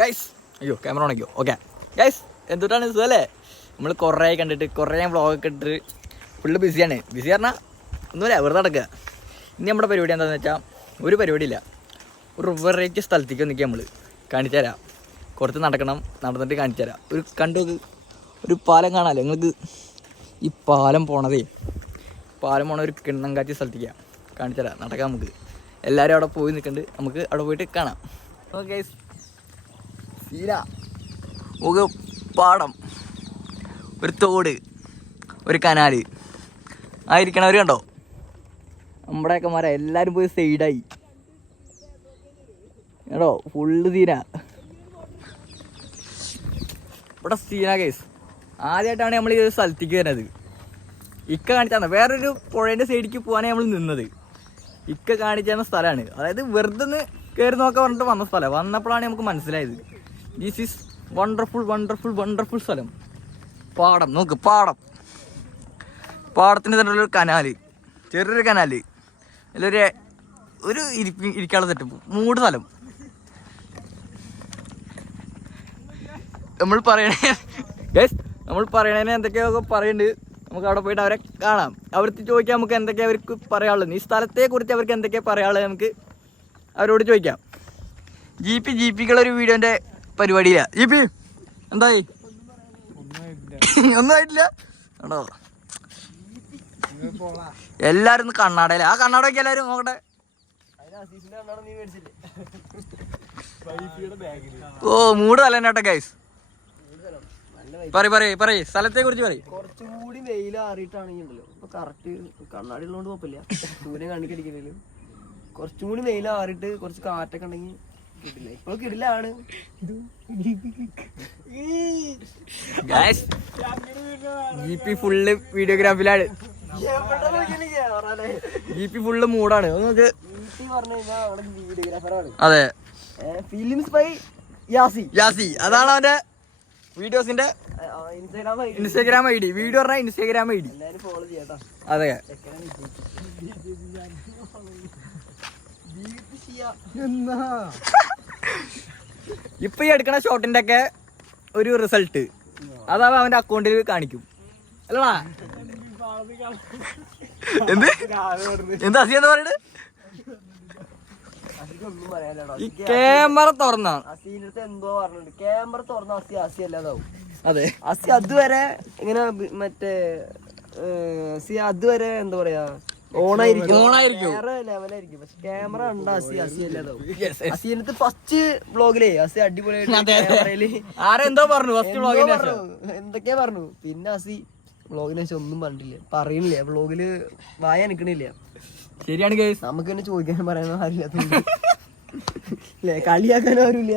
Guys അയ്യോ camera ഓണാക്കിയോ okay guys എന്തുകൊണ്ടാണ് സുഖല്ലേ? നമ്മൾ കുറേ കണ്ടിട്ട് കുറേ വ്ളോഗൊക്കെ ഇട്ടിട്ട് ഫുള്ള് ബിസിയാണ്. ബിസി പറഞ്ഞാൽ ഒന്നുമില്ല, വെറുതെ നടക്കുക. ഇനി നമ്മുടെ പരിപാടി എന്താണെന്ന് വെച്ചാൽ ഒരു പരിപാടിയില്ല, ഒരു വെറൈറ്റി സ്ഥലത്തേക്ക് നിൽക്കുക. നമ്മൾ കാണിച്ചു തരാം, കുറച്ച് നടക്കണം, നടന്നിട്ട് കാണിച്ചു തരാം. ഒരു കണ്ടു ഒരു പാലം കാണാമല്ലോ നിങ്ങൾക്ക്. ഈ പാലം പോണതേ ഒരു കിണ്ണം കാച്ചി സ്ഥലത്തേക്കാണ്. കാണിച്ചു തരാം, നടക്കാം നമുക്ക്. എല്ലാവരും അവിടെ പോയി നിൽക്കുന്നുണ്ട്, നമുക്ക് അവിടെ പോയിട്ട് കാണാം. ഓക്കെ സീന ഒരു പാടം, ഒരു തോട്, ഒരു കനാല് ആയിരിക്കണവർ കണ്ടോ? നമ്മുടെയൊക്കെ മരം എല്ലാവരും പോയി സൈഡായി കേട്ടോ. ഫുള്ള് സീന ഇവിടെ സീന കേസ്. ആദ്യമായിട്ടാണ് നമ്മൾ ഈ ഒരു സ്ഥലത്തേക്ക് വരുന്നത്. ഇക്ക കാണിച്ചാൽ വേറൊരു പുഴേൻ്റെ സൈഡിലേക്ക് പോകാനാണ് നമ്മൾ നിന്നത്. ഇക്ക കാണിച്ചാൽ സ്ഥലമാണ്, അതായത് വെറുതെ ഒന്ന് കയറി നോക്കാൻ പറഞ്ഞിട്ട് വന്ന സ്ഥലം. വന്നപ്പോഴാണ് നമുക്ക് മനസ്സിലായത് ദിസ് ഈസ് വണ്ടർഫുൾ സ്ഥലം. പാടം നോക്ക്, പാടത്തിന് തന്നെ ഒരു കനാല്, ചെറിയൊരു കനാല്, ഒരു ഇരിക്കാനുള്ള സെറ്റപ്പ്, 3 സ്ഥലം. നമ്മൾ പറയണതിന് എന്തൊക്കെയൊക്കെ പറയുന്നുണ്ട്. നമുക്ക് അവിടെ പോയിട്ട് അവരെ കാണാം. അവർക്ക് ചോദിക്കാം നമുക്ക് എന്തൊക്കെയാണ് അവർക്ക് പറയാനുള്ളത്, ഈ സ്ഥലത്തെക്കുറിച്ച് അവർക്ക് എന്തൊക്കെയാണ് പറയാനുള്ളത് നമുക്ക് അവരോട് ചോദിക്കാം. ജിപികളൊരു വീഡിയോൻ്റെ പരിപാടിയില്ല. ജിപി എന്തായി? ഒന്നും ആയിട്ടില്ല കേട്ടോ. എല്ലാരും ഒന്ന് കണ്ണാടയില്ല. ആ കണ്ണാടൊക്കെ എല്ലാരും നോക്കട്ടെ. ഓ മൂട് തല കേട്ടോ ഗൈസ്. പറയ് സ്ഥലത്തെ കുറിച്ച് പറയും. കുറച്ചുകൂടി വെയിൽ ആറിയിട്ടാണെങ്കിലോ ഇപ്പൊ കറക്റ്റ് കണ്ണാടി ഉള്ളതുകൊണ്ട് കുഴപ്പമില്ല, സൂര്യൻ കണ്ണിക്കടിക്കലും. കുറച്ചും കൂടി വെയിൽ ആറിയിട്ട് കുറച്ച് കാറ്റൊക്കെ ഉണ്ടെങ്കിൽ കിട്ടില്ല. ഇപ്പൊ കിടിലാണ്. ജിപി ഫുള്ള് വീഡിയോഗ്രാഫിലാണ്. ജിപി ഫുള്ള് മൂടാണ്. നമുക്ക് അതെ, ഫിലിംസ് ബൈ യാസി അതാണ് അവന്റെ വീഡിയോസിന്റെ ഇൻസ്റ്റാഗ്രാം ഐഡി. വീഡിയോ പറഞ്ഞാൽ ഇൻസ്റ്റാഗ്രാം ഐഡി. ഫോളോ ചെയ്യാട്ടോ. അതെ, ഇപ്പൊ ഈ എടുക്കണ ഷോട്ടിന്റെ ഒക്കെ ഒരു റിസൾട്ട് അതാവും അവന്റെ അക്കൗണ്ടിൽ കാണിക്കും അല്ലടാ. എന്താ അസി എന്താ പറയണത്? ഈ ക്യാമറ തുറന്ന എന്തോ പറഞ്ഞിട്ടുണ്ട്, ക്യാമറ തുറന്ന അസി അല്ലാതാവും. അതെ, അസി അതുവരെ ഇങ്ങനെ മറ്റേ അതുവരെ എന്താ പറയാ ഓണായിരിക്കും, വേറെ ലെവലായിരിക്കും. പക്ഷെ ക്യാമറ ഉണ്ട് അസി അല്ലാതാവും. അസീനത്ത് ഫസ്റ്റ് വ്ളോഗിലേ അസി അടിപൊളിയായിട്ട് ആരെന്തോ പറഞ്ഞു, എന്തൊക്കെയാ പറഞ്ഞു. പിന്നെ അസി വ്ളോഗിന് ശേഷം ഒന്നും പറഞ്ഞിട്ടില്ല, പറയണില്ല, വ്ളോഗില് വായ നിക്കണില്ല. ശരിയാണ് ഗൈസ്. നമുക്ക് തന്നെ ചോദിക്കാനും പറയാനോ ആരില്ലാത്ത കളിയാക്കാനും ആരുമില്ല,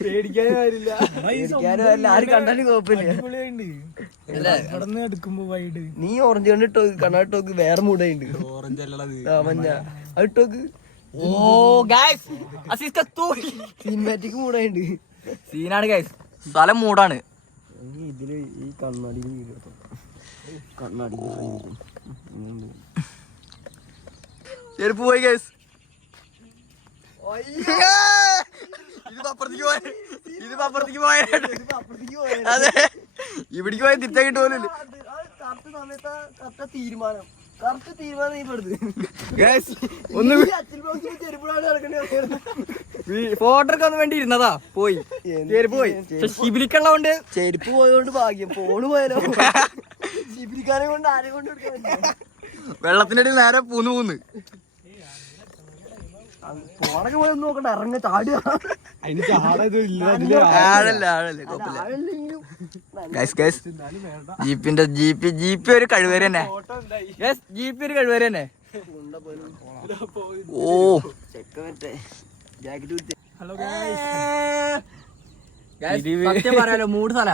പേടിക്കാനും ആരില്ല. ആരും കണ്ടാലും കുഴപ്പമില്ല. നീ ഓറഞ്ച് കണ്ട് ഇട്ടോ, കണ്ണാടി ടോക്ക് വേറെ മൂടായിണ്ട്. മഞ്ഞ അത് ഇട്ടോക്ക്. സിനിമാറ്റിക് മൂടായിണ്ട്. സീനാണ് ഗൈസ്, സ്ഥലം മൂടാണ്. ഇതില് ഈ കണ്ണാടി ചെരുപ്പ് പോയി ഗൈസ്. ഇത് അപ്പുറത്തേക്ക് പോയ അതെ, ഇവിടേക്ക് പോയ തിരിച്ചാ കിട്ടുമല്ലോ. ഫോട്ടോക്ക് ഒന്നും വേണ്ടി ഇരുന്നതാ, പോയി ചെരുപ്പ് പോയി. ശിബിരിക്കുള്ളതുകൊണ്ട് ചെരുപ്പ് പോയതുകൊണ്ട് ഭാഗ്യം, ഫോണ് പോയാലോ. ശിബിരിക്കാരെ കൊണ്ട് ആരെ കൊണ്ട് വെള്ളത്തിന്റെ ഇടയിൽ നേരെ പൂന്ന് പോണൊക്കെ പോയി നോക്കണ്ട, ഇറങ്ങ ചാടുക. ജീപ്പി ഒരു കഴിവേര് തന്നെ. ജീപ്പി ഒരു കഴിവേര് തന്നെ. ഓ സത്യം പറയാലോ, മൂട് സ്ഥല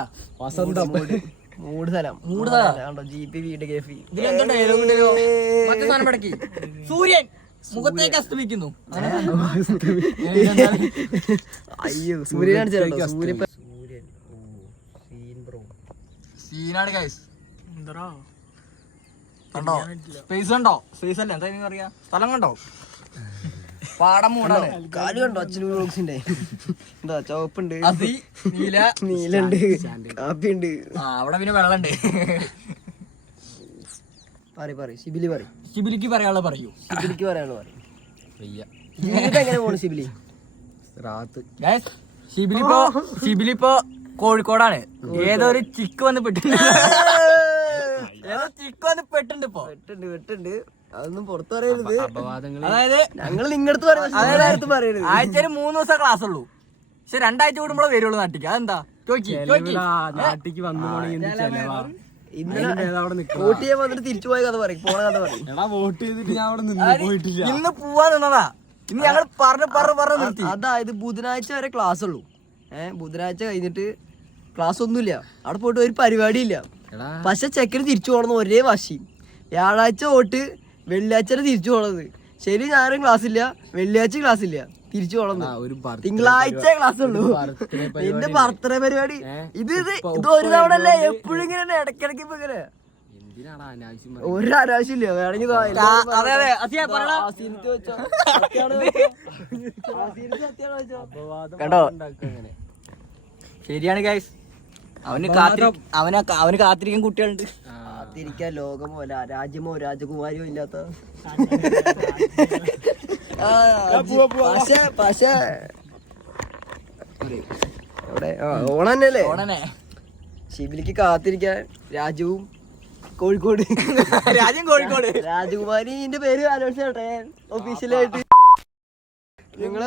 ജീപ്പി വീഡിയോഗ്രാഫി. ഇതിലെന്തോ ഡയലോഗ് ഉണ്ടല്ലോ, മറ്റേ സാധനം പടക്കി സൂര്യൻ മുഖത്തേക്ക് അസ്തമിക്കുന്നു. അയ്യോ സൂര്യൻ സീനാണ് ഗൈസ്. കണ്ടോ സ്പേസ് കണ്ടോ? സ്പേസ് അല്ല എന്താ പറയാ, സ്ഥലം കണ്ടോ? പാടം മൂടാണ്. കാല് കണ്ടോ അച്ഛൻ വ്ളോഗ്സിന്റെ? എന്താ ചുവപ്പുണ്ട്, അസി, നീല, നീലുണ്ട്, കാപ്പിയുണ്ട്. അവിടെ പിന്നെ വെള്ളമുണ്ട്. ശിബിലിക്ക് പറയാനുള്ള പറയൂ. ശിബിലിക്ക് പറയാനുള്ള പറയും. ജീവിതം എങ്ങനെ പോണു ശിബിലി? ഷിബിലിപ്പോ കോഴിക്കോടാണ്. ഏതോ ഒരു ചിക്ക് വന്ന് പെട്ടിട്ടുണ്ട്. ഇപ്പൊ വെട്ടുണ്ട് അതൊന്നും പുറത്ത് പറയരുത്. അതായത് ഞങ്ങള് നിങ്ങടുത്ത് പറയരുത്. ആഴ്ചയിൽ 3 ദിവസം ക്ലാസ് ഉള്ളൂ. പക്ഷെ 2 ആഴ്ച കൂടുമ്പോഴേ വരുള്ളൂ നാട്ടിക്ക്. അതെന്താ നാട്ടിക്ക് വന്നു വോട്ട് ചെയ്യാൻ വന്നിട്ട് തിരിച്ചു പോയ കഥ പറയും, പോണ കഥ പറയും. വോട്ട് ചെയ്തിട്ട് ഞാൻ അവിടെ നിന്ന് പോയിട്ടില്ല. ഇന്ന് പോവാൻ നിന്നതാ. ഇന്ന് ഞങ്ങൾ പറഞ്ഞു നിർത്തി. അതായത് ബുധനാഴ്ച വരെ ക്ലാസ് ഉള്ളൂ. ബുധനാഴ്ച കഴിഞ്ഞിട്ട് ക്ലാസ് ഒന്നുമില്ല. അവിടെ പോയിട്ട് ഒരു പരിപാടി ഇല്ല. പക്ഷെ ചെക്കന് തിരിച്ചു പോകണമെന്ന് ഒരേ വാശി. വ്യാഴാഴ്ച പോയിട്ട് വെള്ളിയാഴ്ച തിരിച്ചു പോണത്. ശരി ഞായറും ക്ലാസ് ഇല്ല, വെള്ളിയാഴ്ച ക്ലാസ് ഇല്ല, തിരിച്ചു പോണത്. തിങ്കളാഴ്ച ക്ലാസ് ഉള്ളൂ. എന്റെ ബർത്ത്ഡേ പരിപാടി ഇത് ഒരു തവണ അല്ലേ, എപ്പോഴും ഇങ്ങനെ ഇടയ്ക്കിടയ്ക്ക് ഇപ്പൊ ഇങ്ങനെ ഒരു അനാവശ്യമില്ല. വേണമെങ്കിൽ കണ്ടോ? ശരിയാണ് ഗൈസ്. അവന് കാത്തിരിക്കാൻ കുട്ടികളുണ്ട്. കാത്തിരിക്കാൻ ലോകമോ രാജ്യമോ രാജകുമാരിയോ ഇല്ലാത്ത. പക്ഷേ ഓണം തന്നെയല്ലേ? ശിബിലിക്ക് കാത്തിരിക്കാൻ രാജ്യവും കോഴിക്കോട്. രാജ്യം കോഴിക്കോട്. രാജകുമാരിന്റെ പേര് ആലോചിച്ചോട്ടെ ഒഫീഷ്യലായിട്ട്. നിങ്ങളെ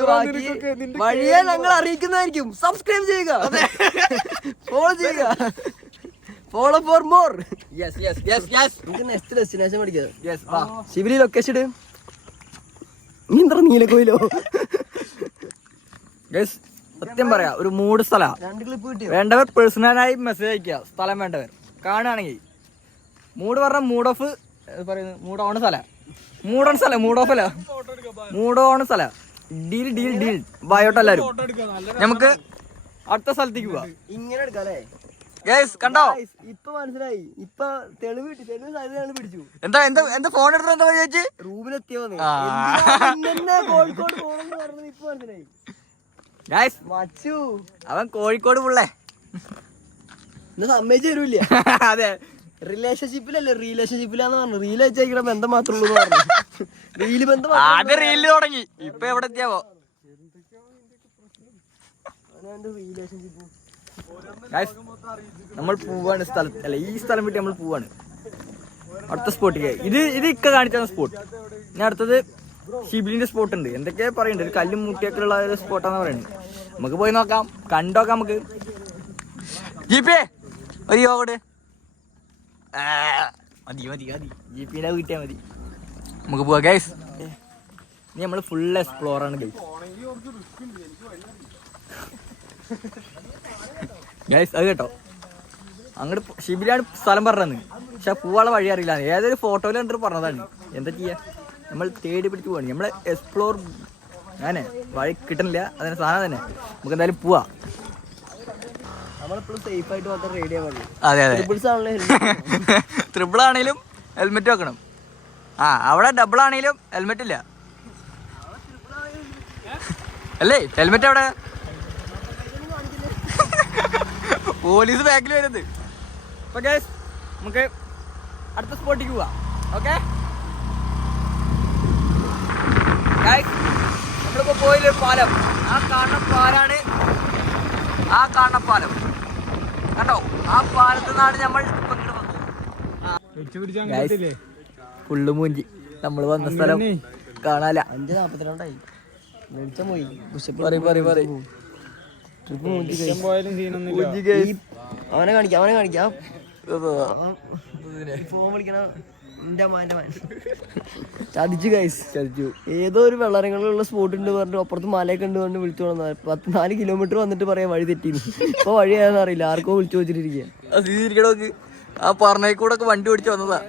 വഴിയെ ഞങ്ങൾ അറിയിക്കുന്നതായിരിക്കും. സബ്സ്ക്രൈബ് ചെയ്യുക, ഫോളോ ചെയ്യുക. Follow for more. നമുക്ക് നെക്സ്റ്റ് ഡെസ്റ്റിനേഷൻ പഠിക്കാം. ശിബിലി ലൊക്കേഷൻ ഇട്. നീ എന്താ നീലക്കോയിലോ? സത്യം പറയാ, ഒരു മൂഡ് സ്ഥല. 2 ക്ലിപ്പ് കിട്ടിയോ? വേണ്ടവർ പേഴ്സണലായി മെസ്സേജ് അയക്കുക. സ്ഥലം വേണ്ടവർ കാണുകയാണെങ്കിൽ. മൂഡ് പറഞ്ഞ മൂഡ് ഓഫ് പറയുന്നത് മൂഡ് ഓൺ സ്ഥല. മൂഡ് ഓൺ സ്ഥലം, മൂഡ് ഓഫ് അല്ല, മൂഡ് ഓൺ സ്ഥല. ഡീൽ ഡീൽ ഡീൽ ബയോട്ട് എല്ലാരും. നമുക്ക് അടുത്ത സ്ഥലത്തേക്ക് പോവാം. ഇങ്ങനെ എടുക്കാല്ലേ? കണ്ടോ? ഇപ്പൊ മനസ്സിലായി. ഇപ്പൊ തെളിവ് പിടിച്ചു. എന്താ ഫോൺ എടുത്തോ? എന്താ ചോദിച്ചു? റൂമിലെത്തിയോന്ന് കോഴിക്കോട് പോണെന്ന് പറഞ്ഞത് ഇപ്പൊ മനസ്സിലായി. മച്ചു അവൻ കോഴിക്കോട് പുള്ളേ. ഇന്ന് സമ്മതിച്ചു തരൂല്ല. അതെ, റിലേഷൻഷിപ്പിലല്ലേ, റിലേഷൻഷിപ്പിലാന്ന് പറഞ്ഞു. റീൽ വെച്ചേക്കണ ബന്ധം മാത്രമേ ഉള്ളൂ പറഞ്ഞു. റീല് ബന്ധം ആദ്യം റീലിൽ തുടങ്ങി, ഇപ്പൊ എവിടെ എത്തിയാവോ? റിലേഷൻഷിപ്പ് നമ്മൾ പോവാണ് സ്ഥലത്ത്. അല്ല, ഈ സ്ഥലം വിട്ട് നമ്മൾ പോവാണ് അടുത്ത സ്പോട്ടിലേക്ക്. ഇത് ഇക്ക കാണിച്ചാണ് സ്പോട്ട്. ഇനി അടുത്തത് ഷിബിലിന്റെ സ്പോട്ട് ഉണ്ട്. എന്തൊക്കെയാ പറയുന്നുണ്ട്, ഒരു കല്ലും മുട്ടിയൊക്കെ ഉള്ള ഒരു സ്പോട്ടാന്ന് പറയുന്നത്. നമുക്ക് പോയി നോക്കാം, കണ്ടോക്കാം. നമുക്ക് ജീപ്പേ ഒരു യോഗട് മതി ജീപ്പിന്റെ കിട്ടിയാ മതി. നമുക്ക് പോവാ ഗൈസ്. ഇനി നമ്മൾ ഫുൾ എക്സ്പ്ലോറാണ് ഗൈസ്. അത് കേട്ടോ, അങ്ങോട്ട് ഷിബിലാണ് സ്ഥലം പറഞ്ഞത്. പക്ഷെ പോവാനുള്ള വഴി അറിയില്ല. ഏതൊരു ഫോട്ടോയിൽ കണ്ടിട്ട് പറഞ്ഞതാണ്. എന്താ ചെയ്യാ, നമ്മൾ തേടി പിടിച്ച് പോവാണ്. നമ്മളെ എക്സ്പ്ലോർ ഞാനേ വഴി കിട്ടണില്ല. അതിന് സാധനം തന്നെ. നമുക്ക് എന്തായാലും പോവാ. നമ്മളെപ്പോഴും സേഫ് ആയിട്ട് മാത്രം റെഡി ആവാറുള്ളൂ. അതെ, ട്രിപ്പിൾ ആണെങ്കിലും ഹെൽമെറ്റ് വെക്കണം. അവിടെ ഡബിൾ ആണെങ്കിലും ഹെൽമെറ്റ് ഇല്ല അല്ലേ? ഹെൽമെറ്റ് അവിടെ പോലീസ് ബാക്കിൽ വരുന്നത്. അപ്പൊ ഗൈസ്, നമുക്ക് അടുത്ത സ്പോട്ടിലേക്ക് പോവാം. ഓക്കെ ഗൈസ്, നമ്മളിപ്പോ പോയില്ലൊരു പാലം. ആ കാണുന്ന പാലം കണ്ടോ? ആ പാലത്തിൽ നിന്നാണ് നമ്മൾ ഇപ്പൊ ഇങ്ങോട്ട് വന്നത്. ഫുള്ള് മൂഞ്ചി. നമ്മൾ വന്ന സ്ഥലം കാണാല. 5:42 വെളിച്ചം പോയി. അവനെ കാണിക്കാം. ഫോൺ വിളിക്കണ ചതിച്ചു ഗൈസ്, ചതിച്ചു. ഏതോ ഒരു വെള്ളരങ്ങളുള്ള സ്പോട്ട് ഉണ്ട് പറഞ്ഞു അപ്പുറത്ത് മലയൊക്കെ ഉണ്ട് കൊണ്ട് വിളിച്ചു വന്നത്. 4 കിലോമീറ്റർ വന്നിട്ട് പറയാം വഴി തെറ്റിന്ന്. ഇപ്പൊ വഴി ഏതാണെന്ന് അറിയില്ല. ആർക്കോ വിളിച്ചു വെച്ചിട്ടിരിക്കുക. ആ പറഞ്ഞേക്കൂടെ വണ്ടി ഓടിച്ചു വന്നതാ.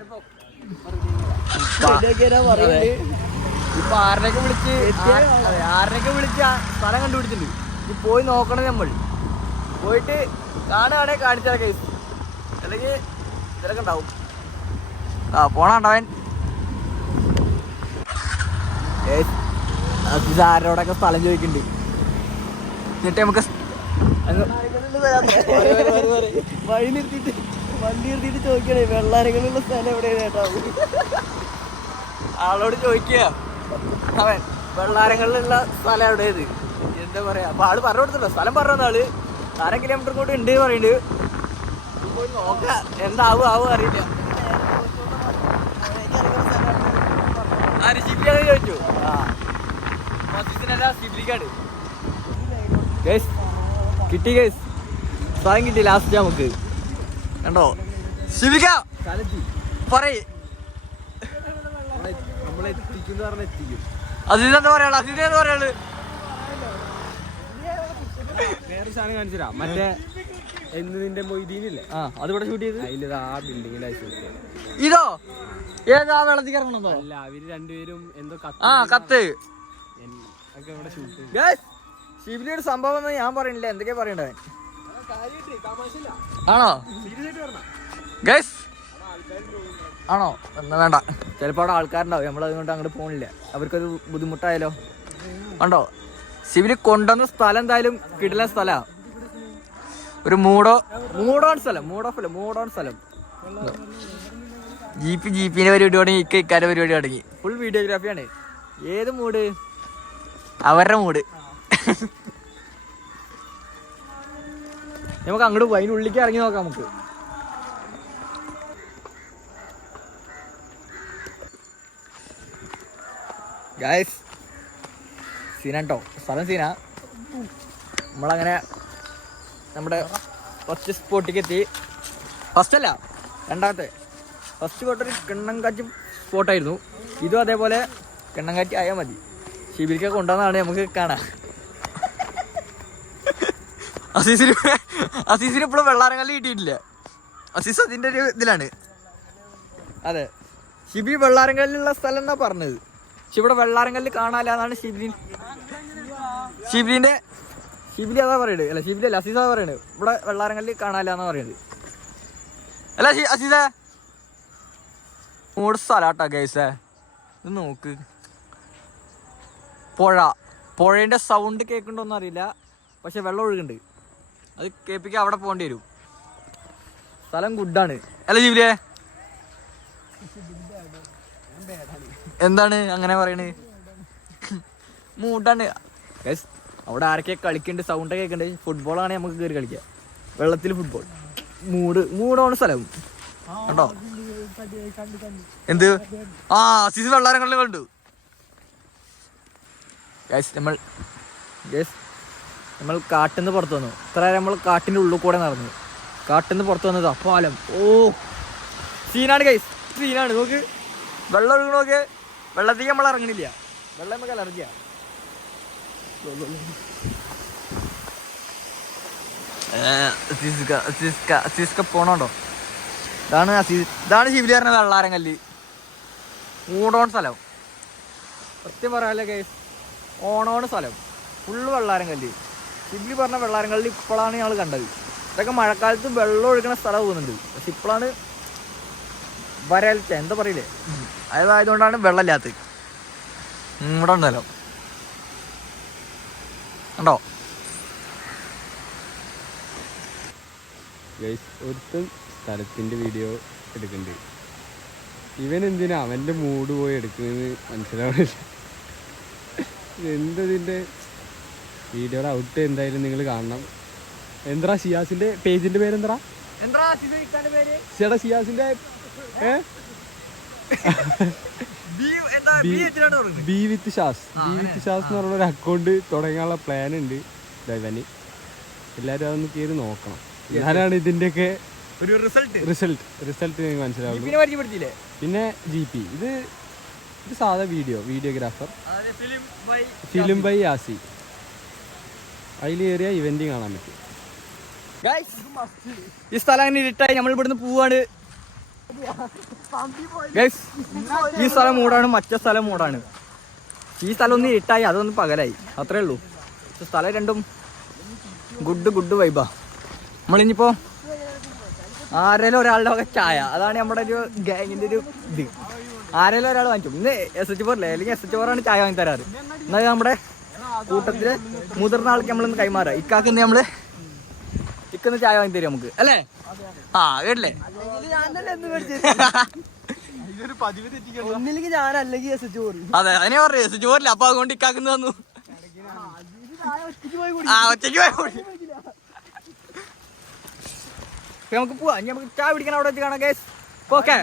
ഇപ്പൊ ആറിനൊക്കെ വിളിച്ച് സ്ഥലം കണ്ടുപിടിച്ചിട്ടുണ്ട്. ഇനി പോയി നോക്കണം. നമ്മൾ പോയിട്ട് കാണുകയാണെ കാണിച്ചാൽ കേസ്, അല്ലെങ്കിൽ ഇതിലൊക്കെ ഉണ്ടാവും. പോണുണ്ടവൻ. ആരോടൊക്കെ സ്ഥലം ചോദിക്കുന്നുണ്ട്. എന്നിട്ട് നമുക്ക് വഴി നിർത്തിയിട്ട് വണ്ടി നിർത്തിയിട്ട് ചോദിക്കണേ വെള്ളാരങ്ങളുള്ള സ്ഥലം എവിടെയാണ് കേട്ടോ. ആളോട് ചോദിക്കുക അവൻ വെള്ളാരങ്ങളിലുള്ള സ്ഥലം എവിടെയത് എന്താ പറയാ. അപ്പൊ ആള് പറഞ്ഞു കൊടുത്തല്ലോ, സ്ഥലം പറഞ്ഞ ആള് 1/2 കിലോമീറ്റർ കൂടി ഉണ്ട് പറയുന്നുണ്ട്. പോയി നോക്ക എന്താവും അറിയില്ല. ആര് ഷിബിയാണ് ചോദിച്ചു. ഷിബിലിക്കാണ് ഗൈസ് കിട്ടി. ഗൈസ് സ്ഥലം കിട്ടി ലാസ്റ്റ് നമുക്ക്. കണ്ടോ ഷിബിക്ക പറയ്. അസീസെന്താ പറയാള്? അസീസെന്താ പറയാള്? വേറെ സാധനം കാണിച്ചുതരാം. മറ്റേ നിന്റെ മൊയ്തീനില്ലേ, അതിവിടെ ഷൂട്ട് ചെയ്ത് അതിലിത് ആ ബിൽഡിങ്ങിലായി ഷൂട്ട് ചെയ്തത്. ഇതോ ഏതാ വെള്ളത്തിൽ ഇറങ്ങണോ? അല്ല, അവര് രണ്ടുപേരും എന്തോ കത്ത് ഒക്കെ ഇവിടെ ഷൂട്ട് ചെയ്തു. ഷിബിലിയുടെ സംഭവം ഒന്നും ഞാൻ പറയണില്ല. എന്തൊക്കെയാ പറയണ്ടേ? ആണോ ഗൈസ്? ആണോ? എന്നാ വേണ്ട, ചിലപ്പോൾ അവിടെ ആൾക്കാരുണ്ടാവും. നമ്മളതുകൊണ്ട് അങ്ങോട്ട് പോകണില്ല. അവർക്കൊരു ബുദ്ധിമുട്ടായാലോ. കണ്ടോ ഷിബിലി കൊണ്ടുവന്ന സ്ഥലം എന്തായാലും കിടിലൻ സ്ഥലമാണ്. ഒരു മൂടോൺ സ്ഥലം. ജീപ്പിന്റെ പരിപാടി തുടങ്ങി. ഇക്കാരുടെ പരിപാടി തുടങ്ങി. ഫുൾ വീഡിയോഗ്രാഫിയാണ്. ഏത് മൂഡ്? അവരുടെ മൂഡ്. നമുക്ക് അങ്ങോട്ട് പോയി അതിൻ്റെ ഉള്ളിലേക്ക് ഇറങ്ങി നോക്കാം. നമുക്ക് ഗായ്സ് സീന കേട്ടോ, സ്ഥലം സീന. നമ്മളങ്ങനെ നമ്മുടെ ഫസ്റ്റ് സ്പോട്ടിലേക്ക് എത്തി. ഫസ്റ്റ് സ്പോട്ടൊരു കിണ്ണങ്കാച്ചി സ്പോട്ടായിരുന്നു. ഇതും അതേപോലെ കിണ്ണങ്കാച്ചി ആയാൽ മതി. ഷിബിലിക്ക കൊണ്ടുവന്നാണ് നമുക്ക് കാണാം. അസീസിന് ഇപ്പോഴും വെള്ളാരങ്കല്ല് കിട്ടിയിട്ടില്ല. അസീസ് അതിൻ്റെ ഒരു ഇതിലാണ്. അതെ, ഷിബിലി വെള്ളാരങ്കല്ലുള്ള സ്ഥലം എന്നാ പറഞ്ഞത്. പക്ഷെ ഇവിടെ വെള്ളാരങ്കല്ല് കാണാല്ല എന്നാണ് ഷിബിലി അതാ പറയുന്നത്. അല്ല ഷിബിലി അല്ല, അസീസ് അതാ പറയുന്നത്. ഇവിടെ വെള്ളാരങ്കല്ല് കാണാല്ല എന്നാ പറയുന്നത്. അല്ല അസീസേ, മൂട് സ്ഥലാട്ടാ ഗൈസേ. ഇത് നോക്ക്, പുഴേൻ്റെ സൗണ്ട് കേൾക്കുന്നുണ്ടോന്നും അറിയില്ല. പക്ഷെ വെള്ളം ഒഴുകുന്നുണ്ട്. അത് കേൾപ്പിക്കാൻ അവിടെ പോകേണ്ടി വരും. സ്ഥലം ഗുഡാണ്. അല്ല ജിബിലേ, എന്താണ് അങ്ങനെ പറയണത്? മൂടാണ്. അവിടെ ആരൊക്കെ കളിക്കുന്നുണ്ട്, സൗണ്ടൊക്കെ കേൾക്കുന്നുണ്ട്. ഫുട്ബോളാണ് നമുക്ക് കയറി കളിക്കാം. വെള്ളത്തിൽ ഫുട്ബോൾ. മൂടാണ് സ്ഥലം കണ്ടോ. എന്ത് സീസ് വെള്ളാരങ്ങളിൽ കണ്ടു. നമ്മൾ കാട്ടിൽ നിന്ന് പുറത്തു വന്നു. ഇത്ര നമ്മൾ കാട്ടിൻ്റെ ഉള്ളിൽ കൂടെ നടന്നു. കാട്ടിൽ നിന്ന് പുറത്തു വന്നത് പാലം. സീനാണ് ഗൈസ്, സീനാണ്. നോക്ക് വെള്ളം ഒഴുകണോക്കെ. വെള്ളത്തേക്ക് നമ്മൾ ഇറങ്ങണില്ല. വെള്ളം നമുക്ക് അലർജിയാ. പോണോണ്ടോ? ഇതാണ് ഷിബിലി പറഞ്ഞ വെള്ളാരങ്കല്ല്. മൂടോൺ സ്ഥലം. സത്യം പറയാല്ലേ ഗൈസ്, ഓണോണ് സ്ഥലം. ഫുള്ള് വെള്ളാരങ്കല്ല്. ഷിബിലി പറഞ്ഞ വെള്ളാരങ്കല്ല് ഇപ്പോഴാണ് ഞങ്ങൾ കണ്ടത്. ഇതൊക്കെ മഴക്കാലത്ത് വെള്ളം ഒഴുകുന്ന സ്ഥലം പോകുന്നുണ്ട്. പക്ഷെ ഇപ്പോഴാണ് വരൾച്ച എന്താ പറയില്ലേ, അതായതുകൊണ്ടാണ് വെള്ളമില്ലാത്തത്. ഇവിടെ സ്ഥലം കണ്ടോ. ഒരുത്തൻ സ്ഥലത്തിൻ്റെ വീഡിയോ എടുക്കുന്നുണ്ട്. ഇവൻ എന്തിനാ അവൻ്റെ മൂഡ് പോയി എടുക്കുന്നത് മനസ്സിലാവില്ല. എന്തതിൻ്റെ വീഡിയോയുടെ ഔട്ട് എന്തായാലും നിങ്ങൾ കാണണം. എന്താ ഷിയാസിൻ്റെ പേജിൻ്റെ പേരെന്താ? ചേട്ടാ ഷിയാസിൻ്റെ ബി വിത്ത് ഷാസ് എന്ന് പറഞ്ഞ ഒരു അക്കൗണ്ട് തുടങ്ങാനുള്ള പ്ലാൻ ഉണ്ട് ഇവന്. എല്ലാവരും അതൊന്ന് കയറി നോക്കണം. ഞാനാണ് ഇതിൻ്റെയൊക്കെ ഒരു റിസൾട്ട് നിങ്ങൾക്ക് മനസ്സിലാവും. പിന്നെ GP ഇത് സാധാ വീഡിയോഗ്രാഫർ, ഫിലിം ബൈ യാസി. അതിൽ കയറിയ ഇവന്റ് കാണാൻ പറ്റും. ഈ സ്ഥലം അങ്ങനെ ഇരുട്ടായി നമ്മൾ ഇവിടുന്ന് പോവാണ്. ഈ സ്ഥലം മൂടാണ്, മറ്റേ സ്ഥലം മൂടാണ്. ഈ സ്ഥലം ഒന്ന് ഇരുട്ടായി, അതൊന്ന് പകലായി, അത്രേ ഉള്ളൂ. സ്ഥലം രണ്ടും ഗുഡ് വൈബാ. നമ്മളിനിപ്പോ ആരെങ്കിലും ഒരാളുടെ ഒക്കെ ചായ, അതാണ് നമ്മുടെ ഒരു ഗാങ്ങിന്റെ ഒരു ഇത്. ആരെങ്കിലും ഒരാൾ വാങ്ങിക്കും. ഇന്ന് SH4 അല്ലെങ്കിൽ SH4 ആണ് ചായ വാങ്ങി തരാറ്. എന്നാൽ നമ്മുടെ കൂട്ടത്തില് മുതിർന്ന ആൾക്ക് നമ്മളിന്ന് കൈമാറാം. ഇക്കാക്ക് നമ്മള് ഇക്കൊന്ന് ചായ വാങ്ങി തരും നമുക്ക് അല്ലേ? ആ കേട്ടില്ലേ? ഒന്നില്ലെങ്കിൽ ഞാൻ അല്ലെങ്കിൽ SH4. അതെ അതിനെ പറഞ്ഞു SH4 അപ്പൊ അതുകൊണ്ട് ഇക്കാക്കുന്നു തന്നു. ആ ഒറ്റയ്ക്ക് പോയി നമുക്ക് പോവാം. ഇനി നമുക്ക് ചായ പിടിക്കാൻ അവിടെ വെച്ച് കാണാം ഗൈസ്. ഓക്കെ.